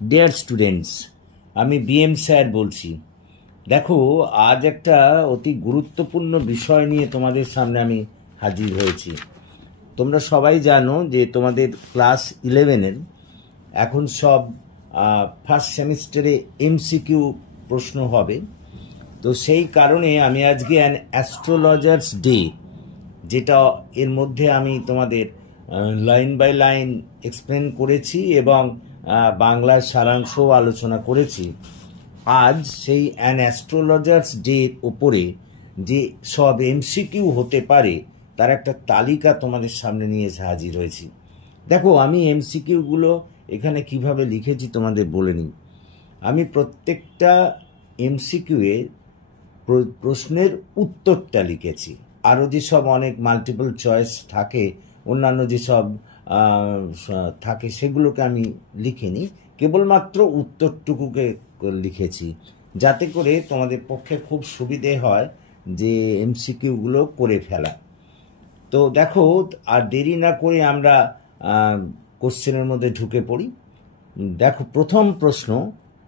Dear students, আমি BM sir বলছি। দেখো, আজ একটা অতি গুরুত্বপূর্ণ বিষয় নিয়ে তোমাদের সামনে আমি হাজির হয়েছি। তোমরা সবাই জানো যে তোমাদের ক্লাস 11-এর এখন সব ফার্স্ট সেমিস্টারে এমসিকিউ প্রশ্ন হবে। তো সেই কারণে আমি আজকে অ্যান অ্যাস্ট্রোলজার্স ডে, যেটা এর মধ্যে আমি তোমাদের লাইন বাই লাইন এক্সপ্লেন করেছি এবং বাংলার সারাংশও আলোচনা করেছি। আজ সেই অ্যান অ্যাস্ট্রোলজার্স ডের ওপরে যে সব এমসিকিউ হতে পারে তার একটা তালিকা তোমাদের সামনে নিয়ে এসে হাজির হয়েছি। দেখো, আমি এমসিকিউগুলো এখানে কিভাবে লিখেছি তোমাদের বলে নিই। আমি প্রত্যেকটা এমসিকিউ এর প্রশ্নের উত্তরটা লিখেছি। আরও যেসব অনেক মাল্টিপল চয়েস থাকে, অন্যান্য যেসব থাকে, সেগুলোকে আমি লিখিনি, কেবলমাত্র উত্তরটুকুকে লিখেছি, যাতে করে তোমাদের পক্ষে খুব সুবিধে হয় যে এমসিকিউগুলো করে ফেলা। তো দেখো, আর দেরি না করে আমরা কোশ্চেনের মধ্যে ঢুকে পড়ি। দেখো, প্রথম প্রশ্ন,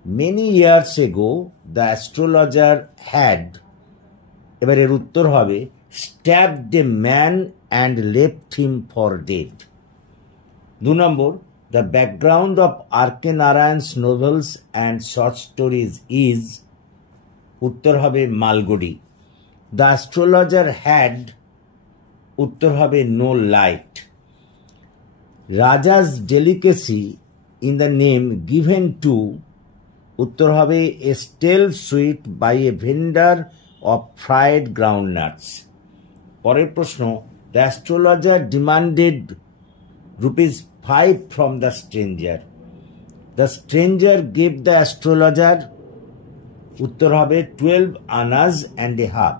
many years ago the astrologer had, এবার এর উত্তর হবে stabbed a man and left him for dead. 2 নম্বর, the background of RK. Narayan's novels and short stories is, উত্তর হবে মালগুডি। দ্য অ্যাস্ট্রোলজার হ্যাড, উত্তর হবে no light. Raja's delicacy in the name given to, উত্তর হবে a stale sweet by a vendor of fried groundnuts. পরের প্রশ্ন, the astrologer demanded ₹5 from the stranger. The stranger gave the astrologer, উত্তর হবে 12 আনাজ and a half.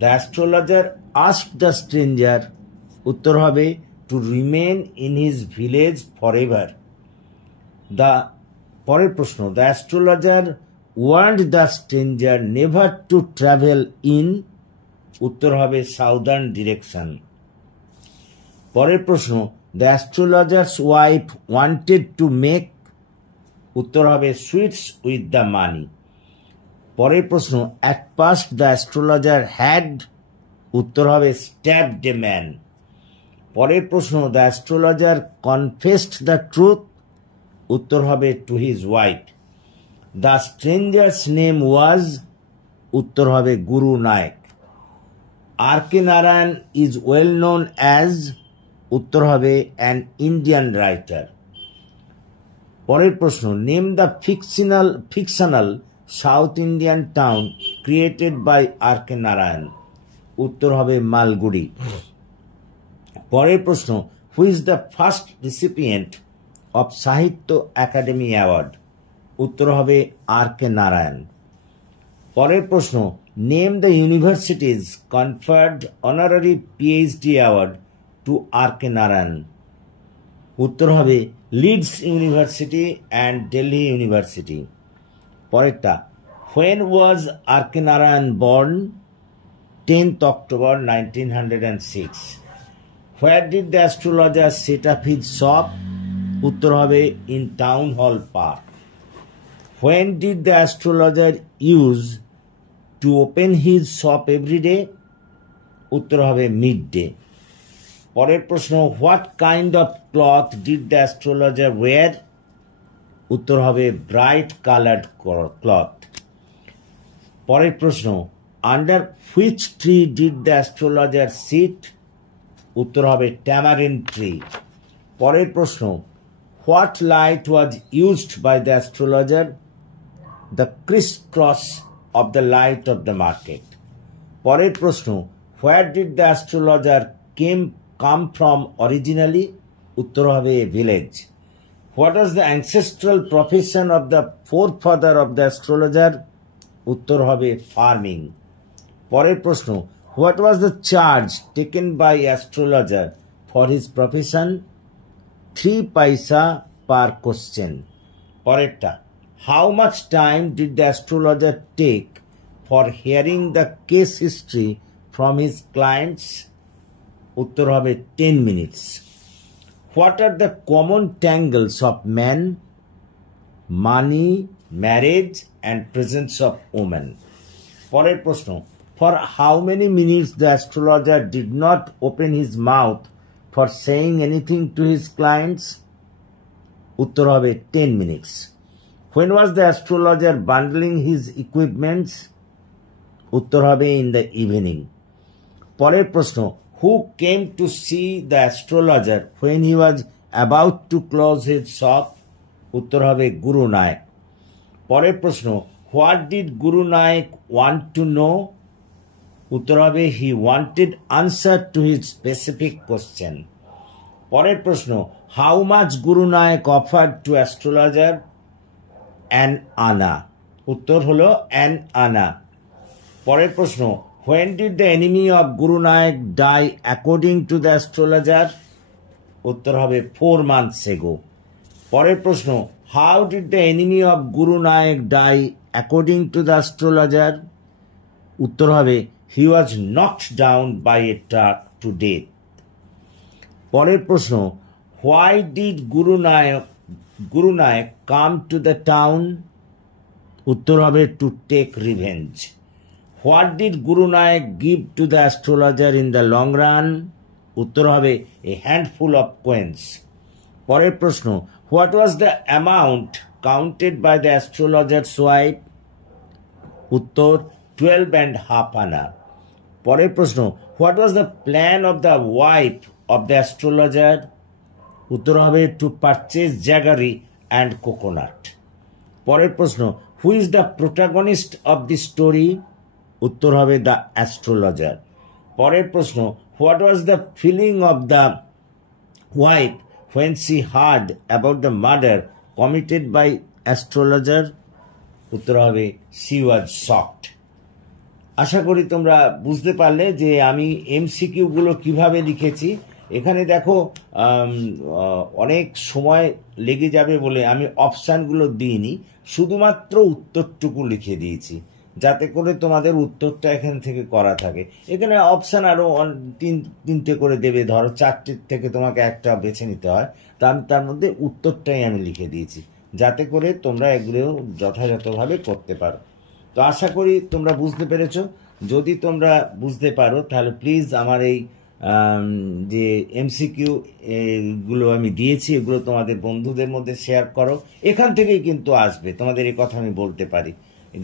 The astrologer asked the stranger, উত্তর হবে to remain in his village for ever. পরের প্রশ্ন, the astrologer warned the stranger never to travel in, উত্তর হবে southern direction. পরের প্রশ্ন, the astrologer's wife wanted to make, উত্তর হবে সুইটস উইথ দ্য মানি। পরের প্রশ্ন, at first the astrologer had, উত্তর হবে স্ট্যাবড এ ম্যান। পরের প্রশ্ন, the astrologer confessed the truth, উত্তর হবে to his wife. The stranger's name was, উত্তর হবে Guru Nayak. RK. Narayan is well known as, উত্তর হবে অ্যান ইন্ডিয়ান রাইটার। পরের প্রশ্ন, name the fictional south Indian town created by RK. Narayan, উত্তর হবে মালগুড়ি। পরের প্রশ্ন, who is the first recipient of Sahitya Akademi award, উত্তর হবে আর.কে. নারায়ণ। পরের প্রশ্ন, name the universities conferred honorary PhD award to R K. Narayan, উত্তর হবে Leeds university and Delhi university. পরেরটা, when was RK. Narayan born? 10th October 1906. Where did the astrologer set up his shop? উত্তর হবে in town hall park. When did the astrologer use to open his shop every day? উত্তর হবে mid day. পরের প্রশ্ন, what kind of cloth did the astrologer wear? উত্তর হবে bright coloured cloth. পরের প্রশ্ন, under which tree did the astrologer seat? উত্তর হবে ট্যামারিন্ড ট্রি। পরের প্রশ্ন, what light was used by the astrologer? The criss cross of the light of the market. পরের প্রশ্ন, হোয়ার ডিড দ্য অ্যাস্ট্রোলজার কাম ফ্রম অরিজিনালি? উত্তর হবে village. What was the ancestral profession of the forefather of the astrologer? উত্তর হবে ফার্মিং। পরের প্রশ্ন, what was the charge taken by astrologer for his profession? 3 paisa per question. পরেরটা, how much time did the astrologer take for hearing the case history from his clients? উত্তর হবে 10 minutes. What are the common tangles of man? Money, marriage and presence of women. পরের প্রশ্ন, for how many minutes the astrologer did not open his mouth for saying anything to his clients? উত্তর হবে 10 minutes. When was the astrologer bundling his equipments? উত্তর হবে in the evening. পরের প্রশ্ন, who came to see the astrologer when he was about to close his shop? উত্তর হবে গুরু নায়ক। পরের প্রশ্ন, what did Guru Naik want to know? উত্তর হবে he wanted answer to his specific question. পরের প্রশ্ন, how much Guru Nayak offered to astrologer? An anna. উত্তর হলো অ্যান আনা। পরের প্রশ্ন, when did the enemy of Guru Nayak die according to the astrologer? উত্তর হবে 4 months ago। পরের প্রশ্ন, how did the enemy of Guru Nayak die according to the astrologer? উত্তর হবে he was knocked down by a truck to death. পরের প্রশ্ন, why did Guru Nayak come to the town? উত্তর হবে to take revenge. What did Guru Nayak give to the astrologer in the long run? উত্তর হবে a handful of coins. পরের প্রশ্ন, what was the amount counted by the astrologer's wife? উত্তর 12.5 আনা। পরের প্রশ্ন, what was the plan of the wife of the astrologer? উত্তর হবে to purchase jaggery and coconut. পরের প্রশ্ন, who is the protagonist of the story? উত্তর হবে the astrologer. পরের প্রশ্ন, what was the feeling of the wife when she heard about the murder committed by astrologer? উত্তর হবে she was shocked. আশা করি তোমরা বুঝতে পারলে যে আমি এমসিকিউ গুলো কিভাবে লিখেছি। এখানে দেখো অনেক সময় লেগে যাবে বলে আমি অপশানগুলো দিইনি, শুধুমাত্র উত্তরটুকু লিখে দিয়েছি যাতে করে তোমাদের উত্তরটা এখান থেকে করা থাকে। এখানে অপশান আরও তিনটে করে দেবে, ধরো 4টের থেকে তোমাকে একটা বেছে নিতে হয়, তা আমি তার মধ্যে উত্তরটাই আমি লিখে দিয়েছি যাতে করে তোমরা এগুলো যথাযথভাবে করতে পারো। তো আশা করি তোমরা বুঝতে পেরেছো। যদি তোমরা বুঝতে পারো তাহলে প্লিজ আমার এই যে এমসিকিউ গুলো আমি দিয়েছি এগুলো তোমাদের বন্ধুদের মধ্যে শেয়ার করো। এখান থেকেই কিন্তু আসবে, তোমাদের এই কথা আমি বলতে পারি,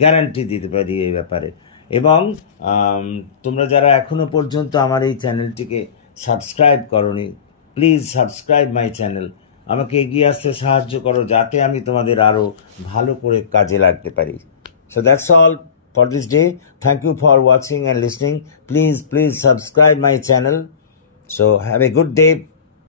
গ্যারান্টি দিতে পারি এই ব্যাপারে। এবং তোমরা যারা এখনো পর্যন্ত আমার এই চ্যানেলটিকে সাবস্ক্রাইব করোনি, প্লিজ সাবস্ক্রাইব মাই চ্যানেল। আমাকে এগিয়ে আসতে সাহায্য করো যাতে আমি তোমাদের আরও ভালো করে কাজে লাগতে পারি। So that's all for this day. Thank you for watching and listening. Please subscribe my channel. So have a good day.